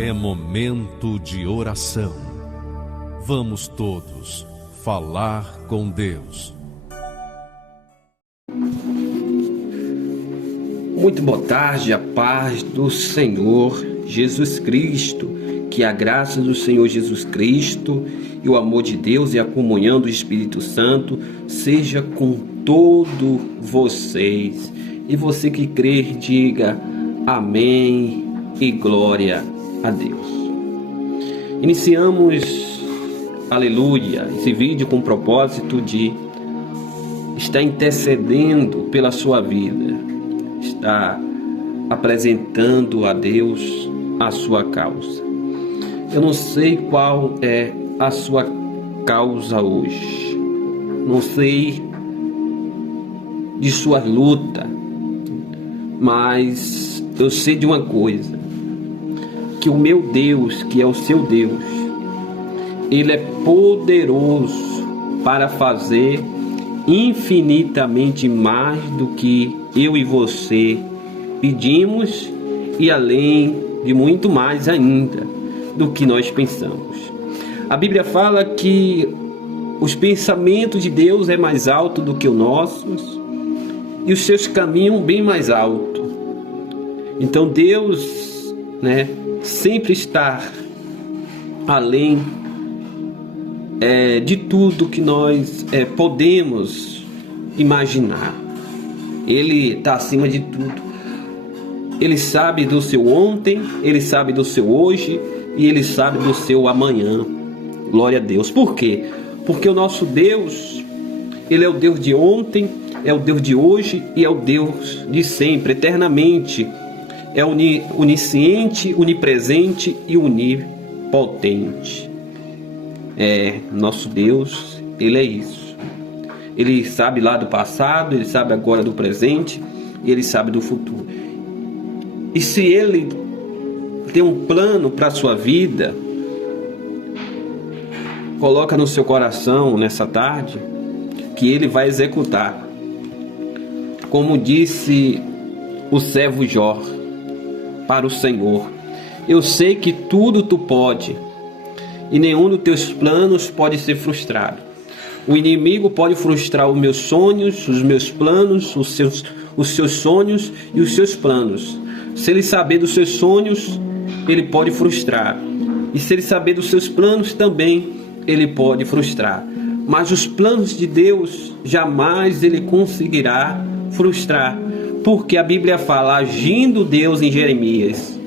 É momento de oração. Vamos todos falar com Deus. Muito boa tarde, a paz do Senhor Jesus Cristo, que a graça do Senhor Jesus Cristo e o amor de Deus e a comunhão do Espírito Santo seja com todos vocês. E você que crer, diga amém e glória a Deus. Iniciamos, aleluia, esse vídeo com o propósito de estar intercedendo pela sua vida, estar apresentando a Deus a sua causa. Eu não sei qual é a sua causa hoje, não sei de sua luta, mas eu sei de uma coisa, que o meu Deus, que é o seu Deus, Ele é poderoso para fazer infinitamente mais do que eu e você pedimos e além de muito mais ainda do que nós pensamos. A Bíblia fala que os pensamentos de Deus é mais alto do que os nossos e os seus caminhos bem mais alto. Então Deus, sempre está além de tudo que nós podemos imaginar. Ele está acima de tudo. Ele sabe do seu ontem, Ele sabe do seu hoje e Ele sabe do seu amanhã. Glória a Deus. Por quê? Porque o nosso Deus, Ele é o Deus de ontem, é o Deus de hoje e é o Deus de sempre, eternamente. É onisciente, onipresente e onipotente. Nosso Deus, Ele é isso. Ele sabe lá do passado, Ele sabe agora do presente e Ele sabe do futuro. E se Ele tem um plano para a sua vida, coloca no seu coração nessa tarde que Ele vai executar. Como disse o servo Jó para o Senhor: eu sei que tudo tu pode e nenhum dos teus planos pode ser frustrado. O inimigo pode frustrar os meus sonhos, os meus planos, os seus sonhos e os seus planos. Se ele saber dos seus sonhos, ele pode frustrar. E se ele saber dos seus planos também, ele pode frustrar. Mas os planos de Deus, jamais ele conseguirá frustrar. Porque a Bíblia fala, agindo Deus em Jeremias,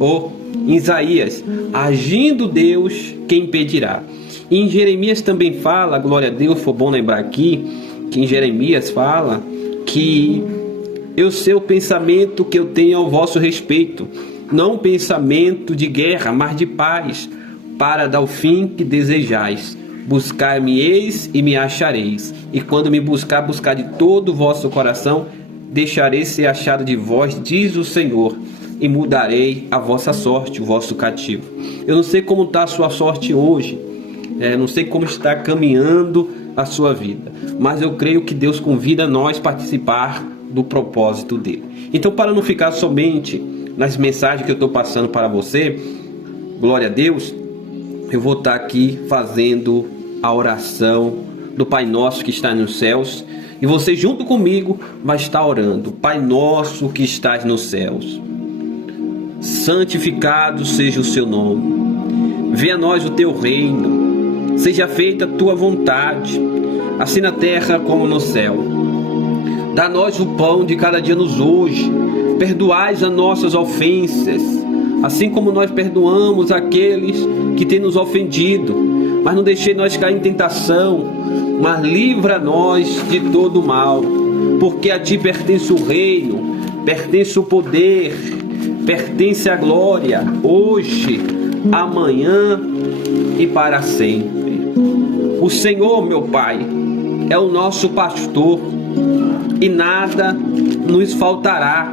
ou em Isaías, agindo Deus, quem impedirá? E em Jeremias também fala, glória a Deus, foi bom lembrar aqui, que em Jeremias fala que eu sei o pensamento que eu tenho ao vosso respeito, não um pensamento de guerra, mas de paz, para dar o fim que desejais. Buscar-me-eis e me achareis, e quando me buscar de todo o vosso coração, deixarei ser achado de vós, diz o Senhor, e mudarei a vossa sorte, o vosso cativo. Eu não sei como está a sua sorte hoje, não sei como está caminhando a sua vida, mas eu creio que Deus convida nós a participar do propósito dele. Então, para não ficar somente nas mensagens que eu estou passando para você, glória a Deus, eu vou estar aqui fazendo a oração do Pai Nosso que está nos céus, e você junto comigo vai estar orando. Pai Nosso que estás nos céus, santificado seja o seu nome, venha a nós o teu reino, seja feita a tua vontade, assim na terra como no céu. Dá-nos o pão de cada dia nos hoje, perdoais as nossas ofensas, assim como nós perdoamos aqueles que têm nos ofendido, mas não deixei nós cair em tentação, mas livra-nós de todo mal, porque a ti pertence o reino, pertence o poder, pertence a glória, hoje, amanhã e para sempre. O Senhor, meu Pai, é o nosso pastor e nada nos faltará.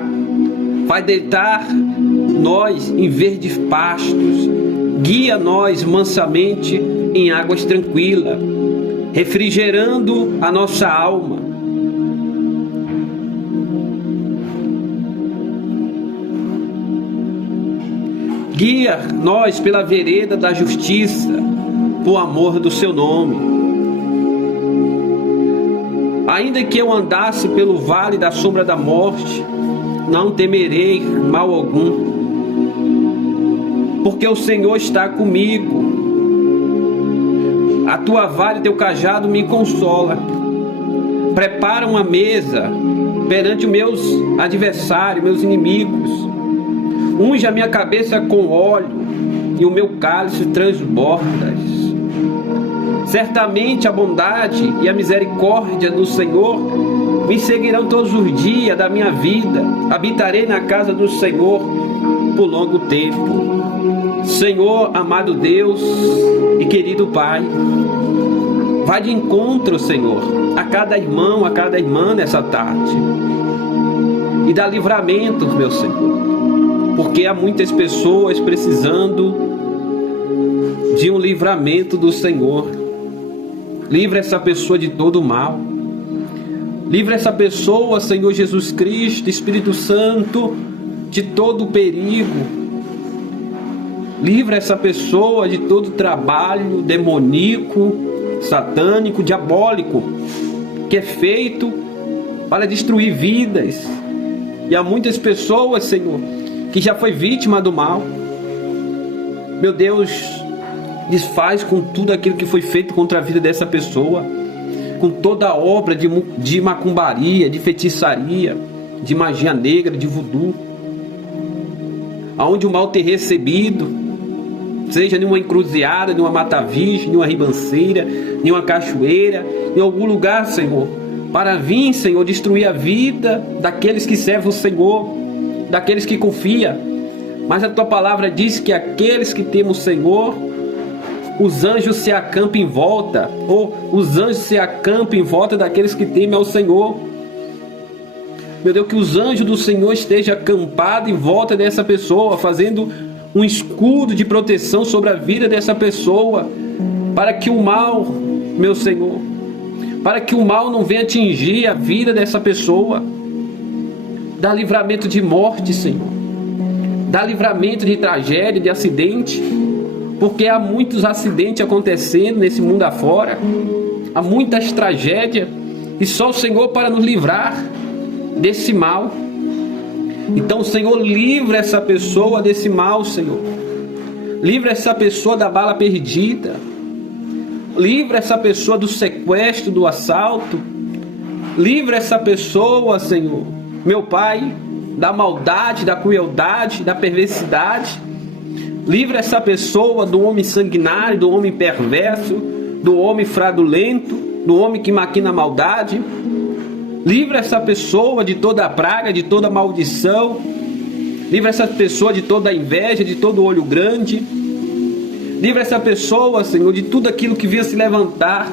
Vai deitar nós em verdes pastos, guia nós mansamente em águas tranquilas, refrigerando a nossa alma. Guia nós pela vereda da justiça, por amor do seu nome. Ainda que eu andasse pelo vale da sombra da morte, não temerei mal algum, porque o Senhor está comigo. A tua vara e teu cajado me consola. Prepara uma mesa perante os meus adversários, meus inimigos. Unge a minha cabeça com óleo e o meu cálice transborda. Certamente a bondade e a misericórdia do Senhor me seguirão todos os dias da minha vida. Habitarei na casa do Senhor por longo tempo. Senhor, amado Deus e querido Pai, vai de encontro, Senhor, a cada irmão, a cada irmã nessa tarde, e dá livramento, meu Senhor, porque há muitas pessoas precisando de um livramento do Senhor. Livra essa pessoa de todo o mal. Livra essa pessoa, Senhor Jesus Cristo, Espírito Santo, de todo o perigo. Livra essa pessoa de todo trabalho demoníaco, satânico, diabólico, que é feito para destruir vidas. E há muitas pessoas, Senhor, que já foi vítima do mal. Meu Deus, desfaz com tudo aquilo que foi feito contra a vida dessa pessoa, com toda a obra de macumbaria, de feitiçaria, de magia negra, de voodoo, aonde o mal tem recebido, seja numa encruzilhada, numa mata-virgem, numa ribanceira, numa cachoeira, em algum lugar, Senhor, para vir, Senhor, destruir a vida daqueles que servem o Senhor, daqueles que confiam. Mas a tua palavra diz que aqueles que temem o Senhor, os anjos se acampam em volta, ou os anjos se acampam em volta daqueles que temem ao Senhor. Meu Deus, que os anjos do Senhor estejam acampados em volta dessa pessoa, fazendo um escudo de proteção sobre a vida dessa pessoa, para que o mal, meu Senhor, para que o mal não venha atingir a vida dessa pessoa. Dá livramento de morte, Senhor. Dá livramento de tragédia, de acidente, porque há muitos acidentes acontecendo nesse mundo afora, há muitas tragédias, e só o Senhor para nos livrar desse mal. Então, Senhor, livra essa pessoa desse mal, Senhor. Livra essa pessoa da bala perdida. Livra essa pessoa do sequestro, do assalto. Livra essa pessoa, Senhor, meu Pai, da maldade, da crueldade, da perversidade. Livra essa pessoa do homem sanguinário, do homem perverso, do homem fraudulento, do homem que maquina maldade. Livra essa pessoa de toda a praga, de toda a maldição. Livra essa pessoa de toda a inveja, de todo o olho grande. Livra essa pessoa, Senhor, de tudo aquilo que vinha se levantar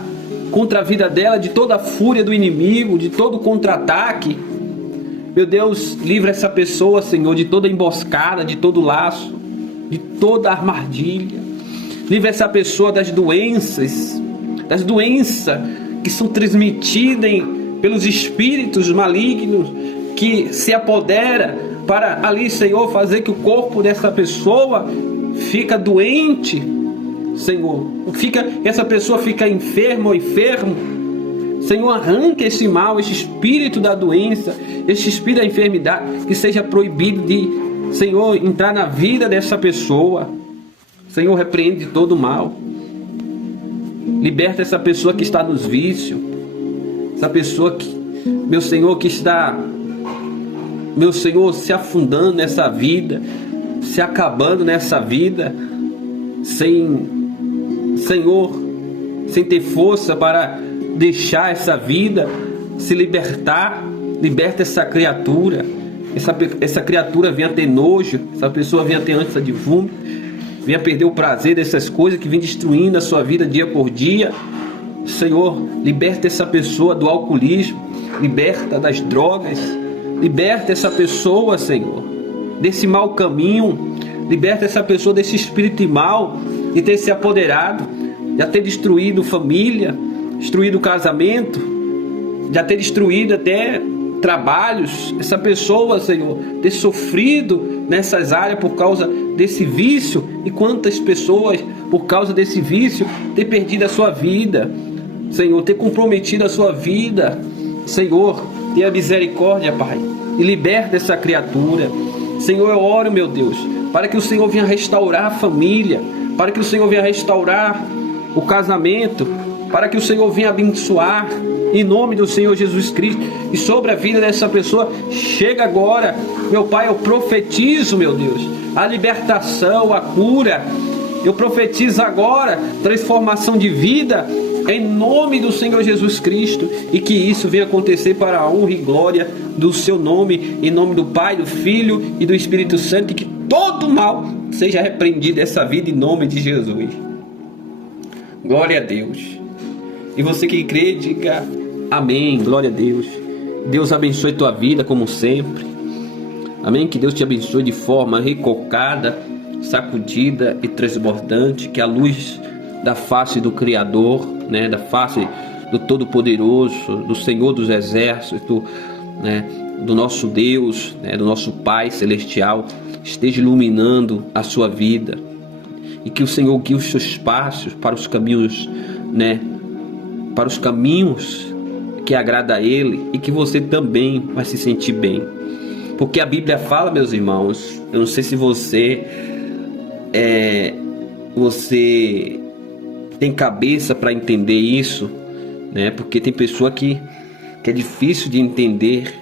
contra a vida dela, de toda a fúria do inimigo, de todo o contra-ataque. Meu Deus, livra essa pessoa, Senhor, de toda emboscada, de todo laço, de toda armadilha. Livra essa pessoa das doenças que são transmitidas pelos espíritos malignos, que se apodera para ali, Senhor, fazer que o corpo dessa pessoa fica doente, Senhor. Essa pessoa fica enferma ou enfermo. Senhor, arranca esse mal, esse espírito da doença, esse espírito da enfermidade, que seja proibido de, Senhor, entrar na vida dessa pessoa. Senhor, repreende todo o mal. Liberta essa pessoa que está nos vícios. Essa pessoa que, meu Senhor, que está, meu Senhor, se afundando nessa vida, se acabando nessa vida, Senhor, sem ter força para deixar essa vida se libertar. Liberta essa criatura. Essa criatura venha ter nojo, essa pessoa venha ter ânsia de vômito, venha perder o prazer dessas coisas que vem destruindo a sua vida dia por dia. Senhor, liberta essa pessoa do alcoolismo, liberta das drogas, liberta essa pessoa, Senhor, desse mau caminho, liberta essa pessoa desse espírito mal, de ter se apoderado, de ter destruído família, destruído casamento, de ter destruído até trabalhos. Essa pessoa, Senhor, ter sofrido nessas áreas por causa desse vício, e quantas pessoas por causa desse vício ter perdido a sua vida, Senhor, ter comprometido a sua vida. Senhor, tenha misericórdia, Pai, e liberta essa criatura. Senhor, eu oro, meu Deus, para que o Senhor venha restaurar a família, para que o Senhor venha restaurar o casamento, para que o Senhor venha abençoar, em nome do Senhor Jesus Cristo, e sobre a vida dessa pessoa. Chega agora, meu Pai, eu profetizo, meu Deus, a libertação, a cura. Eu profetizo agora transformação de vida, em nome do Senhor Jesus Cristo, e que isso venha acontecer para a honra e glória do seu nome, em nome do Pai, do Filho e do Espírito Santo, e que todo mal seja repreendido dessa vida, em nome de Jesus. Glória a Deus. E você que crê, diga amém. Glória a Deus. Deus abençoe tua vida como sempre. Amém. Que Deus te abençoe de forma recocada, sacudida e transbordante. Que a luz da face do Criador, né, da face do Todo-Poderoso, do Senhor dos Exércitos, né, do nosso Deus, né, do nosso Pai Celestial, esteja iluminando a sua vida. E que o Senhor guie os seus passos para os caminhos, né, para os caminhos que agrada a Ele, e que você também vai se sentir bem. Porque a Bíblia fala, meus irmãos, eu não sei se você tem cabeça para entender isso, né? Porque tem pessoa que é difícil de entender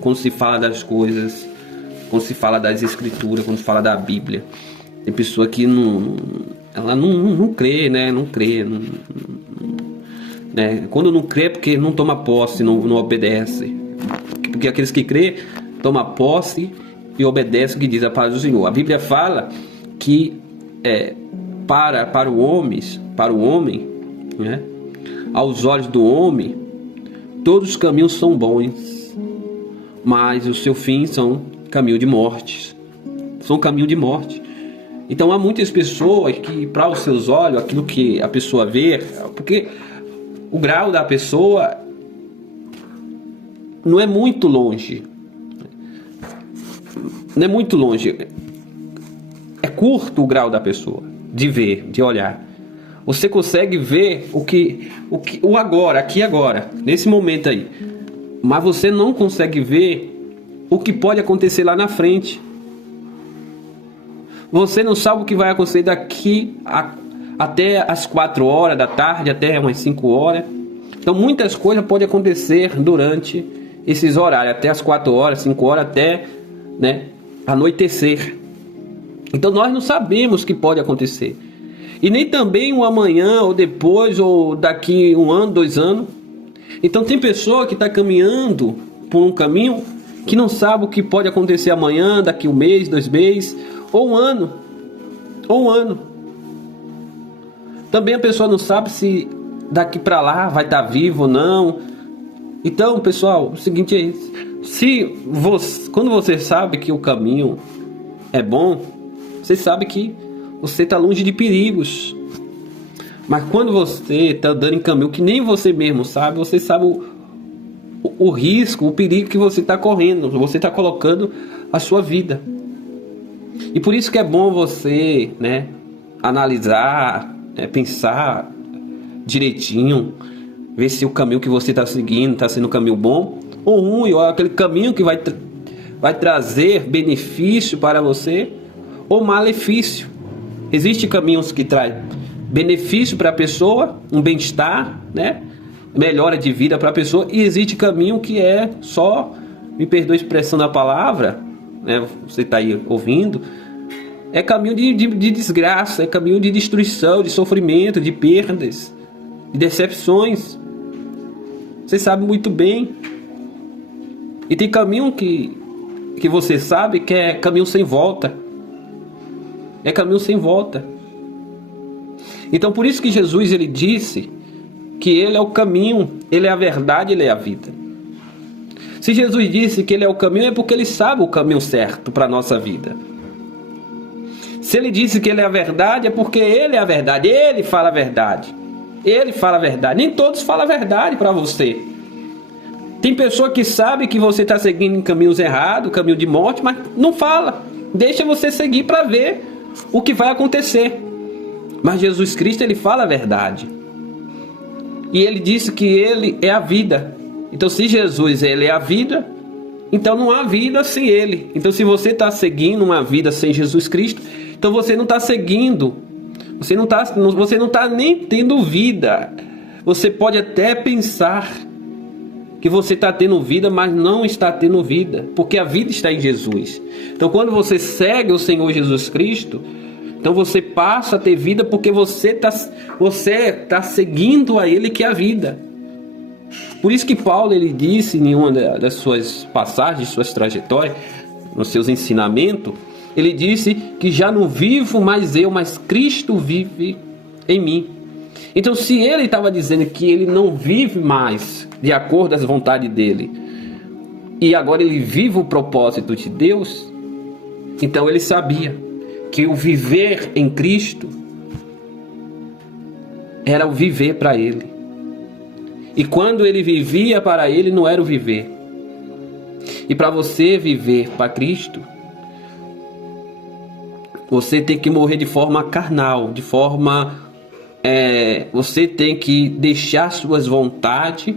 quando se fala das coisas, quando se fala das Escrituras, quando se fala da Bíblia. Tem pessoa que não crê, né? Não crê. Né? Quando não crê é porque não toma posse, não obedece. Porque aqueles que crê, toma posse e obedece o que diz a palavra do Senhor. A Bíblia fala que para o homem, né? Aos olhos do homem, todos os caminhos são bons, mas o seu fim são caminho de morte. São caminho de morte. Então há muitas pessoas que, para os seus olhos, aquilo que a pessoa vê, porque o grau da pessoa não é muito longe. Não é muito longe. É curto o grau da pessoa de ver, de olhar. Você consegue ver o agora, aqui e agora, nesse momento aí. Mas você não consegue ver o que pode acontecer lá na frente. Você não sabe o que vai acontecer daqui até as 4 horas da tarde, até umas 5 horas. Então muitas coisas podem acontecer durante esses horários, até as 4 horas, 5 horas, até, né, anoitecer. Então nós não sabemos o que pode acontecer. E nem também um amanhã, ou depois, ou daqui 1 ano, 2 anos. Então tem pessoa que está caminhando por um caminho que não sabe o que pode acontecer amanhã, daqui 1 mês, 2 meses, ou 1 ano. Ou 1 ano. Também a pessoa não sabe se daqui para lá vai estar vivo ou não. Então, pessoal, o seguinte é isso. Quando você sabe que o caminho é bom, você sabe que você está longe de perigos. Mas quando você está andando em caminho que nem você mesmo sabe, você sabe o risco, o perigo que você está correndo. Você está colocando a sua vida. E por isso que é bom você, né, analisar, pensar direitinho, ver se o caminho que você está seguindo está sendo um caminho bom ou ruim, ou aquele caminho que vai trazer benefício para você ou malefício. Existem caminhos que trazem benefício para a pessoa, um bem-estar, né, melhora de vida para a pessoa, e existe caminho que é só, me perdoe a expressão da palavra, né, você está aí ouvindo, é caminho de desgraça, é caminho de destruição, de sofrimento, de perdas, de decepções. Você sabe muito bem. E tem caminho que você sabe que é caminho sem volta. É caminho sem volta. Então por isso que Jesus, ele disse que ele é o caminho, ele é a verdade, ele é a vida. Se Jesus disse que ele é o caminho, é porque ele sabe o caminho certo para a nossa vida. Se ele disse que ele é a verdade, é porque ele é a verdade. Ele fala a verdade. Ele fala a verdade. Nem todos falam a verdade para você. Tem pessoa que sabe que você está seguindo em caminhos errados, caminho de morte, mas não fala. deixa você seguir para ver o que vai acontecer. Mas Jesus Cristo, ele fala a verdade. E ele disse que ele é a vida. Então, se Jesus ele é a vida, então não há vida sem ele. Então, se você está seguindo uma vida sem Jesus Cristo, então você não está seguindo, você não está nem tendo vida. Você pode até pensar que você está tendo vida, mas não está tendo vida, porque a vida está em Jesus. Então, quando você segue o Senhor Jesus Cristo, então você passa a ter vida, porque você tá seguindo a Ele, que é a vida. Por isso que Paulo ele disse em uma das suas passagens, suas trajetórias, nos seus ensinamentos, ele disse que já não vivo mais eu, mas Cristo vive em mim. Então, se ele estava dizendo que ele não vive mais de acordo com as vontades dele, e agora ele vive o propósito de Deus, então ele sabia que o viver em Cristo era o viver para ele. E quando ele vivia para ele, não era o viver. E para você viver para Cristo, você tem que morrer de forma carnal, de forma... você tem que deixar suas vontades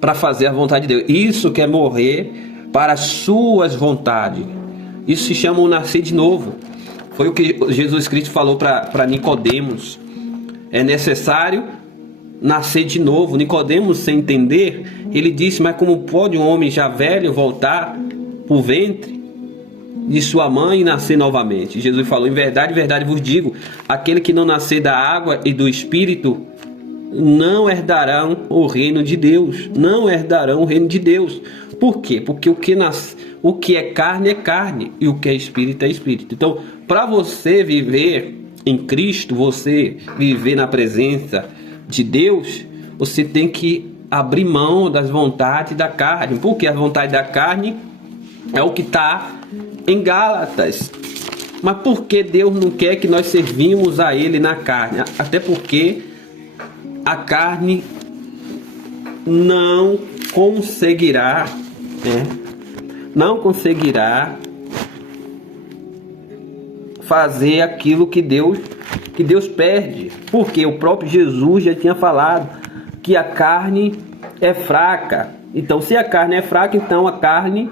para fazer a vontade de Deus. Isso que é morrer para as suas vontades. Isso se chama o nascer de novo. Foi o que Jesus Cristo falou para Nicodemos. É necessário nascer de novo. Nicodemos, sem entender, ele disse: mas como pode um homem já velho voltar para o ventre de sua mãe e nascer novamente? Jesus falou: em verdade vos digo, aquele que não nascer da água e do Espírito não herdarão o reino de Deus. Não herdarão o reino de Deus. Por quê? Porque o que é carne e o que é espírito é espírito. Então, para você viver em Cristo, você viver na presença de Deus, você tem que abrir mão das vontades da carne. Porque a vontade da carne é o que está em Gálatas. Mas por que Deus não quer que nós servimos a Ele na carne? Até porque a carne não conseguirá, não conseguirá fazer aquilo que Deus pede. Porque o próprio Jesus já tinha falado que a carne é fraca. Então, se a carne é fraca, então a carne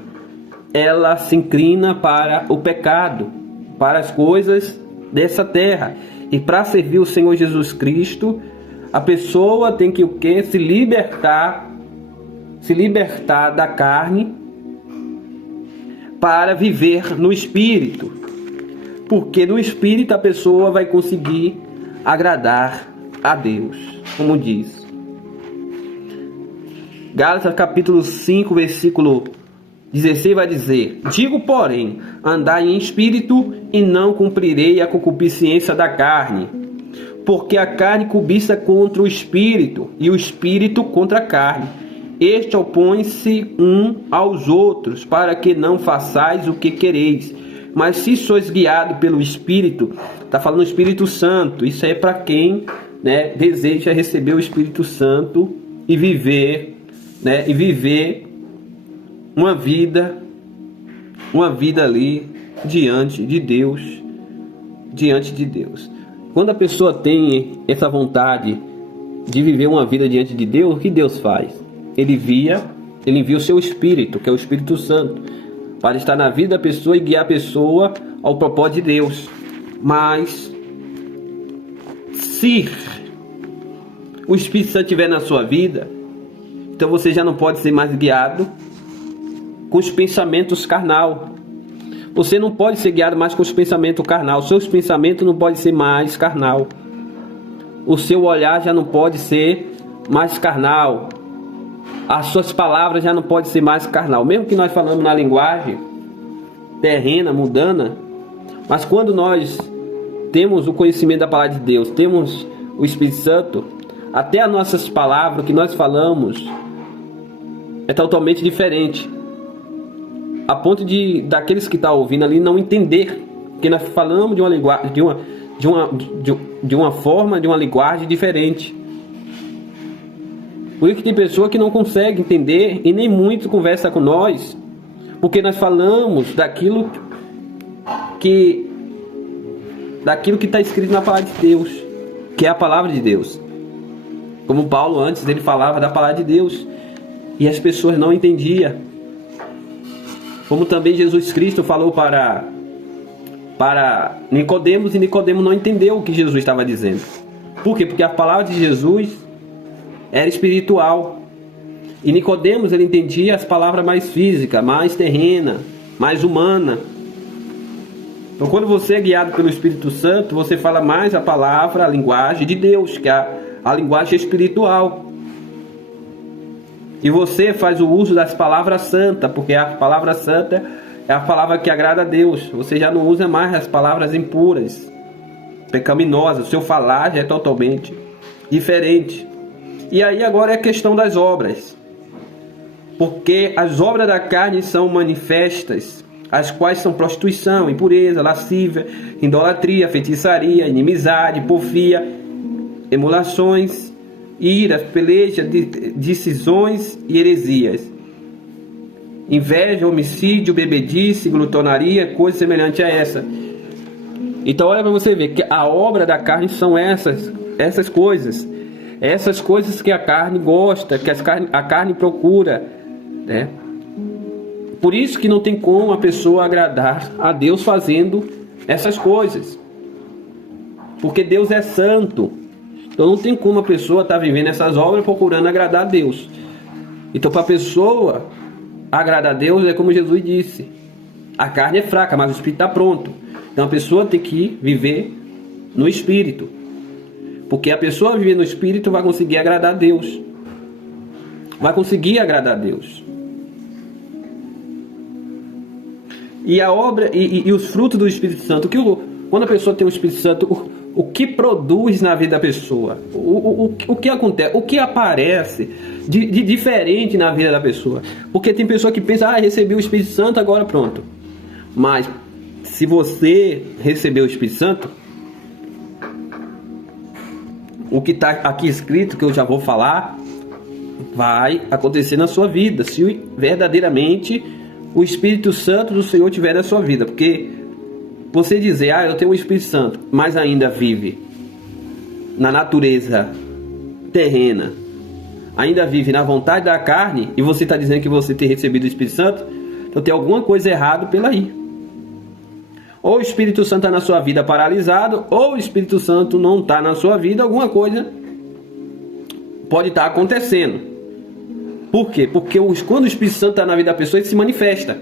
ela se inclina para o pecado, para as coisas dessa terra. E para servir o Senhor Jesus Cristo, a pessoa tem que o quê? Se libertar da carne para viver no Espírito. Porque no Espírito a pessoa vai conseguir agradar a Deus, como diz Gálatas capítulo 5, versículo 16, vai dizer: digo, porém, andai em espírito e não cumprirei a concupiscência da carne. Porque a carne cobiça contra o espírito, e o espírito contra a carne. Este opõe-se um aos outros, para que não façais o que quereis. Mas se sois guiados pelo Espírito, está falando do Espírito Santo. Isso é para quem deseja receber o Espírito Santo e viver, uma vida ali diante de Deus, Quando a pessoa tem essa vontade de viver uma vida diante de Deus, o que Deus faz? Ele envia o seu Espírito, que é o Espírito Santo, para estar na vida da pessoa e guiar a pessoa ao propósito de Deus. Mas se o Espírito Santo estiver na sua vida, então você já não pode ser mais guiado com os pensamentos carnal. Você não pode ser guiado mais com os pensamentos carnal. Os seus pensamentos não podem ser mais carnal. O seu olhar já não pode ser mais carnal. As suas palavras já não podem ser mais carnal. Mesmo que nós falamos na linguagem terrena, mundana, mas quando nós temos o conhecimento da palavra de Deus, temos o Espírito Santo, até as nossas palavras, o que nós falamos, é totalmente diferente. A ponto daqueles que estão ouvindo ali não entender que nós falamos de uma linguagem, de uma forma, de uma linguagem diferente. Por isso que tem pessoa que não consegue entender e nem muito conversa com nós, porque nós falamos daquilo daquilo que está escrito na palavra de Deus, que é a palavra de Deus. Como Paulo antes, ele falava da palavra de Deus e as pessoas não entendiam. Como também Jesus Cristo falou para Nicodemos, e Nicodemos não entendeu o que Jesus estava dizendo. Por quê? Porque a palavra de Jesus era espiritual. E Nicodemos, ele entendia as palavras mais físicas, mais terrena, mais humana. Então, quando você é guiado pelo Espírito Santo, você fala mais a palavra, a linguagem de Deus, que é a linguagem espiritual. E você faz o uso das palavras santas, porque a palavra santa é a palavra que agrada a Deus. Você já não usa mais as palavras impuras, pecaminosas. O seu falar já é totalmente diferente. E aí agora é a questão das obras. Porque as obras da carne são manifestas, as quais são prostituição, impureza, lascívia, idolatria, feitiçaria, inimizade, porfia, emulações, iras, pelejas, decisões e heresias, inveja, homicídio, bebedice, glutonaria, coisa semelhante a essa. Então olha para você ver que a obra da carne são essas coisas. Essas coisas que a carne gosta, que a carne procura, né? Por isso que não tem como a pessoa agradar a Deus fazendo essas coisas. Porque Deus é santo. Então não tem como a pessoa estar vivendo essas obras procurando agradar a Deus. Então para a pessoa agradar a Deus é como Jesus disse. A carne é fraca, mas o espírito está pronto. Então a pessoa tem que viver no espírito. Porque a pessoa viver no espírito vai conseguir agradar a Deus. Vai conseguir agradar a Deus. E a obra e os frutos do Espírito Santo, quando a pessoa tem o Espírito Santo, o que produz na vida da pessoa? O que acontece? O que aparece de diferente na vida da pessoa? Porque tem pessoa que pensa, recebi o Espírito Santo, agora pronto. Mas se você recebeu o Espírito Santo, o que está aqui escrito, que eu já vou falar, vai acontecer na sua vida, se verdadeiramente o Espírito Santo do Senhor tiver na sua vida. Porque você dizer, eu tenho o Espírito Santo, mas ainda vive na natureza terrena, ainda vive na vontade da carne, e você está dizendo que você tem recebido o Espírito Santo, então tem alguma coisa errada pela aí. Ou o Espírito Santo está na sua vida paralisado, ou o Espírito Santo não está na sua vida, alguma coisa pode estar acontecendo. Por quê? Porque quando o Espírito Santo está na vida da pessoa, ele se manifesta.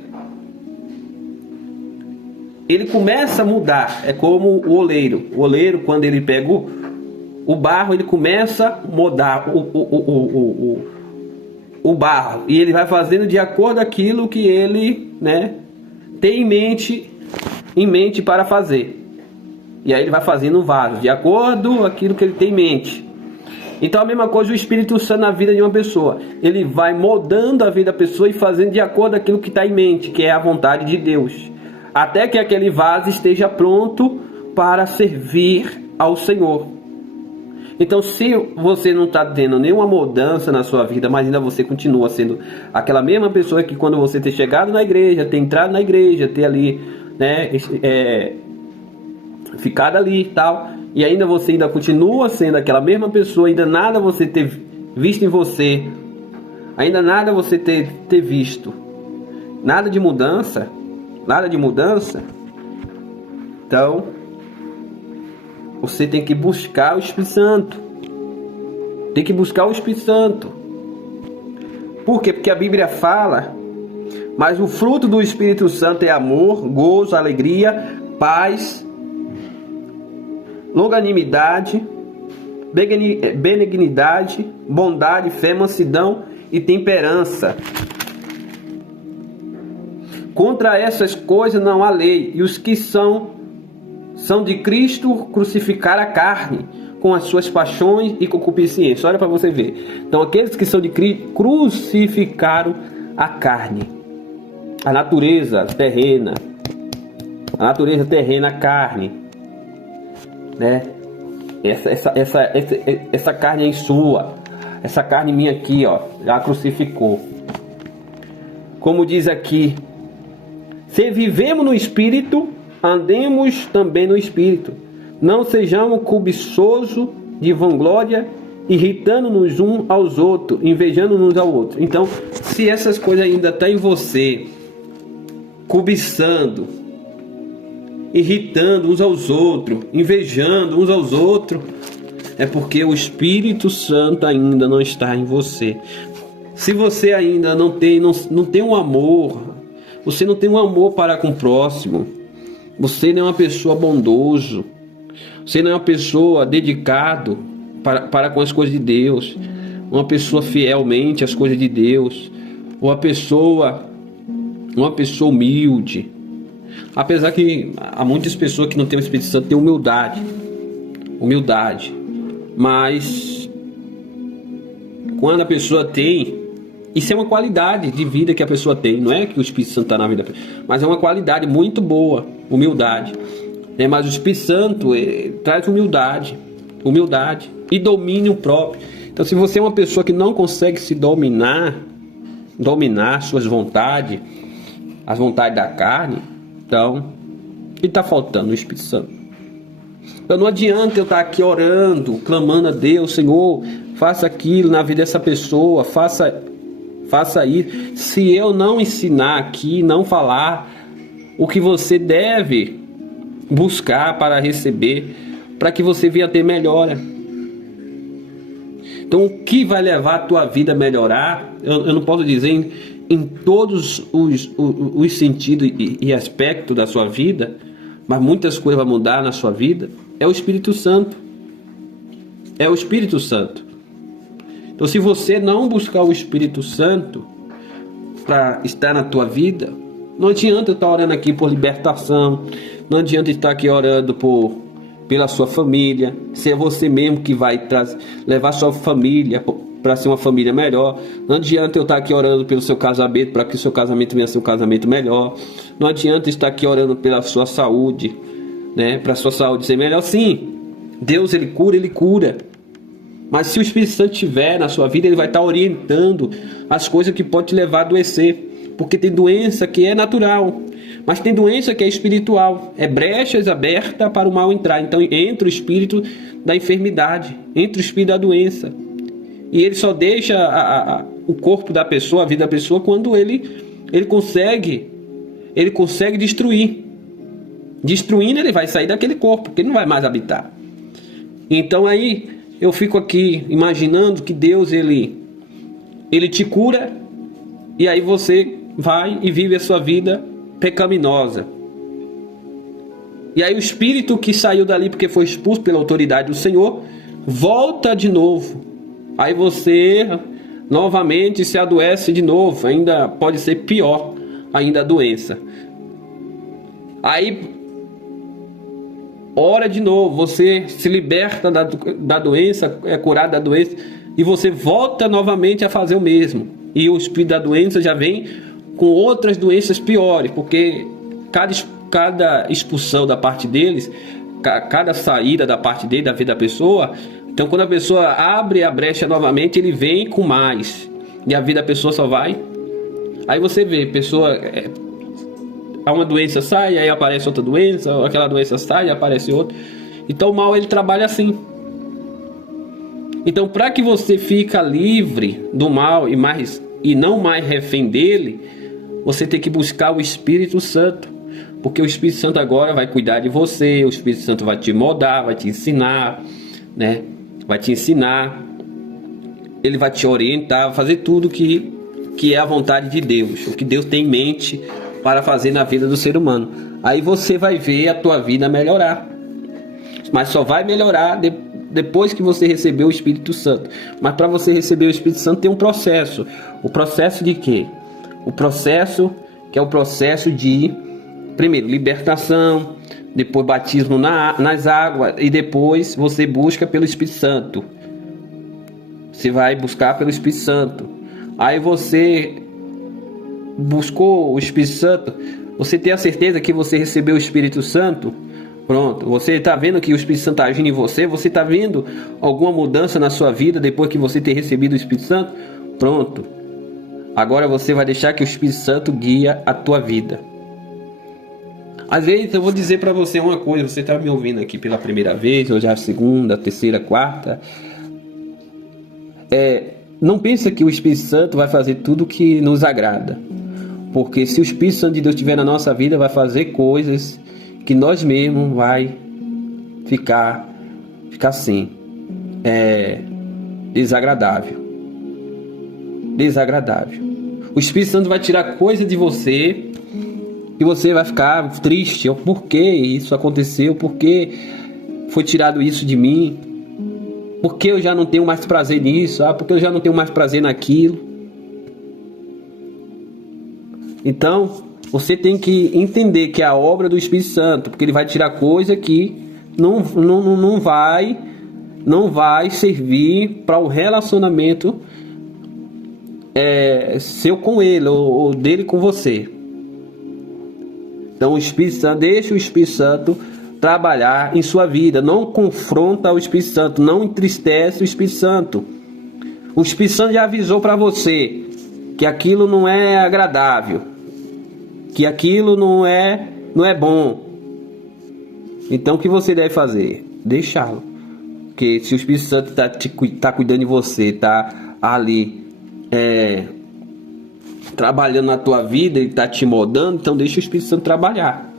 Ele começa a mudar. É como o oleiro. O oleiro, quando ele pega o barro, ele começa a mudar o barro. E ele vai fazendo de acordo com aquilo que ele, tem em mente para fazer. E aí ele vai fazendo o vaso, de acordo com aquilo que ele tem em mente. Então a mesma coisa o Espírito Santo na vida de uma pessoa. Ele vai moldando a vida da pessoa e fazendo de acordo com aquilo que está em mente, que é a vontade de Deus. Até que aquele vaso esteja pronto para servir ao Senhor. Então se você não está tendo nenhuma mudança na sua vida, mas ainda você continua sendo aquela mesma pessoa que quando você ter chegado na igreja, ter entrado na igreja, ter ali, ficado ali e tal, e ainda você ainda continua sendo aquela mesma pessoa, ainda nada você ter visto em você, ainda nada você ter visto, nada de mudança, então você tem que buscar o Espírito Santo. Tem que buscar o Espírito Santo. Por quê? Porque a Bíblia fala, mas o fruto do Espírito Santo é amor, gozo, alegria, paz, longanimidade, benignidade, bondade, fé, mansidão e temperança. Contra essas coisas não há lei, e os que são de Cristo crucificaram a carne com as suas paixões e concupiscências. Olha para você ver. Então aqueles que são de Cristo crucificaram a carne, a natureza terrena, a carne, essa carne aí sua, essa carne minha aqui, já crucificou. Como diz aqui, se vivemos no Espírito, andemos também no Espírito. Não sejamos cobiçosos de vanglória, irritando-nos uns aos outros, invejando-nos ao outro. Então, se essas coisas ainda estão em você, cobiçando, irritando uns aos outros, invejando uns aos outros, é porque o Espírito Santo ainda não está em você. Se você ainda não tem um amor, você não tem um amor para com o próximo, você não é uma pessoa bondoso, você não é uma pessoa dedicado para com as coisas de Deus, uma pessoa fielmente às coisas de Deus, uma pessoa humilde. Apesar que há muitas pessoas que não têm o Espírito Santo, têm humildade, mas quando a pessoa tem, isso é uma qualidade de vida que a pessoa tem, não é que o Espírito Santo está na vida, mas é uma qualidade muito boa, humildade. Mas o Espírito Santo traz humildade e domínio próprio. Então, se você é uma pessoa que não consegue se dominar suas vontades, as vontades da carne, então, o que está faltando? O Espírito Santo. Então, não adianta eu estar aqui orando, clamando a Deus, Senhor, faça aquilo na vida dessa pessoa, faça isso. Se eu não ensinar aqui, não falar o que você deve buscar para receber, para que você venha ter melhora. Então, o que vai levar a tua vida a melhorar, eu não posso dizer em todos os sentidos e aspectos da sua vida, mas muitas coisas vão mudar na sua vida, é o Espírito Santo. É o Espírito Santo. Então, se você não buscar o Espírito Santo para estar na tua vida, não adianta estar orando aqui por libertação, não adianta estar aqui orando pela sua família, se é você mesmo que vai levar sua família para ser uma família melhor. Não adianta eu estar aqui orando pelo seu casamento, para que o seu casamento venha a ser um casamento melhor. Não adianta estar aqui orando pela sua saúde, né? Para a sua saúde ser melhor. Sim, Deus ele cura. Mas se o Espírito Santo estiver na sua vida, ele vai estar orientando as coisas que podem te levar a adoecer. Porque tem doença que é natural, mas tem doença que é espiritual. É brechas abertas para o mal entrar. Então entra o espírito da enfermidade, entra o espírito da doença. E ele só deixa o corpo da pessoa, a vida da pessoa, quando ele consegue destruir. Destruindo, ele vai sair daquele corpo, porque ele não vai mais habitar. Então aí eu fico aqui imaginando que Deus ele te cura, e aí você vai e vive a sua vida pecaminosa. E aí o espírito que saiu dali porque foi expulso pela autoridade do Senhor volta de novo. Aí você novamente se adoece de novo, ainda pode ser pior ainda a doença. Aí ora de novo, você se liberta da doença, é curado da doença, e você volta novamente a fazer o mesmo. E o espírito da doença já vem com outras doenças piores, porque cada expulsão da parte deles, cada saída da parte dele, da vida da pessoa, então quando a pessoa abre a brecha novamente, ele vem com mais, e a vida da pessoa só vai. Aí você vê, pessoa, há uma doença sai, aí aparece outra doença, aquela doença sai, aparece outra. Então o mal ele trabalha assim. Então, para que você fique livre do mal e não mais refém dele, você tem que buscar o Espírito Santo, porque o Espírito Santo agora vai cuidar de você, o Espírito Santo vai te moldar, vai te ensinar, né? Vai te ensinar, ele vai te orientar, vai fazer tudo que é a vontade de Deus, o que Deus tem em mente para fazer na vida do ser humano. Aí você vai ver a tua vida melhorar, mas só vai melhorar depois que você receber o Espírito Santo. Mas para você receber o Espírito Santo tem um processo. O processo de quê? O processo que é o processo de, primeiro, libertação, depois batismo nas águas, e depois você busca pelo Espírito Santo. Você vai buscar pelo Espírito Santo. Aí você buscou o Espírito Santo, você tem a certeza que você recebeu o Espírito Santo. Pronto, você está vendo que o Espírito Santo está agindo em você, você está vendo alguma mudança na sua vida depois que você ter recebido o Espírito Santo? Pronto, agora você vai deixar que o Espírito Santo guia a tua vida. Às vezes eu vou dizer para você uma coisa, você está me ouvindo aqui pela primeira vez, ou já a segunda, terceira, quarta. Não pensa que o Espírito Santo vai fazer tudo que nos agrada. Porque se o Espírito Santo de Deus estiver na nossa vida, vai fazer coisas que nós mesmos vai ficar assim, desagradável. O Espírito Santo vai tirar coisa de você e você vai ficar triste. Por que isso aconteceu? Por que foi tirado isso de mim? Por que eu já não tenho mais prazer nisso? Por que eu já não tenho mais prazer naquilo? Então, você tem que entender que é a obra do Espírito Santo, porque ele vai tirar coisa que não vai servir para o relacionamento seu com ele, ou dele com você. Então o Espírito Santo, deixa o Espírito Santo trabalhar em sua vida. Não confronta o Espírito Santo, não entristece o Espírito Santo. O Espírito Santo já avisou para você que aquilo não é agradável, que aquilo não é bom. Então o que você deve fazer? Deixá-lo. Porque se o Espírito Santo está cuidando de você, está ali trabalhando na tua vida e está te moldando, então deixa o Espírito Santo trabalhar.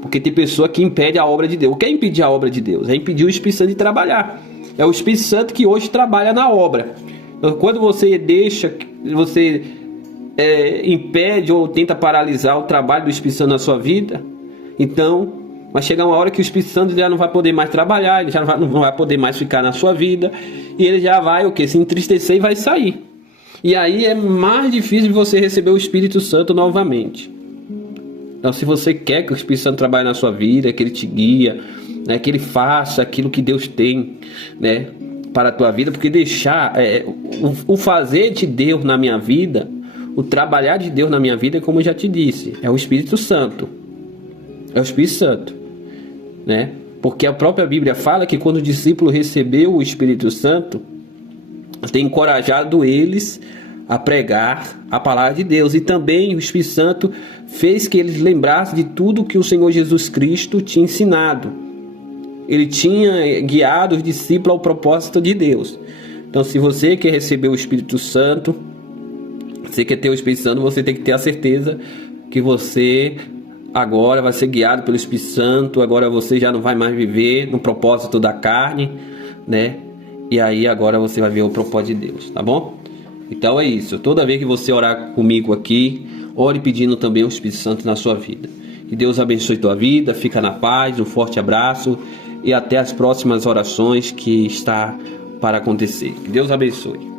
Porque tem pessoa que impede a obra de Deus. O que é impedir a obra de Deus? É impedir o Espírito Santo de trabalhar. É o Espírito Santo que hoje trabalha na obra. Então, quando você impede ou tenta paralisar o trabalho do Espírito Santo na sua vida, então vai chegar uma hora que o Espírito Santo já não vai poder mais trabalhar, ele já não vai poder mais ficar na sua vida, e ele já vai se entristecer e vai sair. E aí é mais difícil de você receber o Espírito Santo novamente. Então, se você quer que o Espírito Santo trabalhe na sua vida, que ele te guia, né, que ele faça aquilo que Deus tem, né, para a tua vida, porque deixar o fazer de Deus na minha vida, o trabalhar de Deus na minha vida, como eu já te disse, é o Espírito Santo. É o Espírito Santo, né? Porque a própria Bíblia fala que quando o discípulo recebeu o Espírito Santo, tem encorajado eles a pregar a palavra de Deus. E também o Espírito Santo fez que eles lembrassem de tudo que o Senhor Jesus Cristo tinha ensinado. Ele tinha guiado os discípulos ao propósito de Deus. Então, se você quer receber o Espírito Santo, você quer ter o Espírito Santo, você tem que ter a certeza que você agora vai ser guiado pelo Espírito Santo. Agora você já não vai mais viver no propósito da carne, né? E aí agora você vai ver o propósito de Deus, tá bom? Então é isso. Toda vez que você orar comigo aqui, ore pedindo também o Espírito Santo na sua vida. Que Deus abençoe tua vida, fica na paz, um forte abraço e até as próximas orações que está para acontecer. Que Deus abençoe.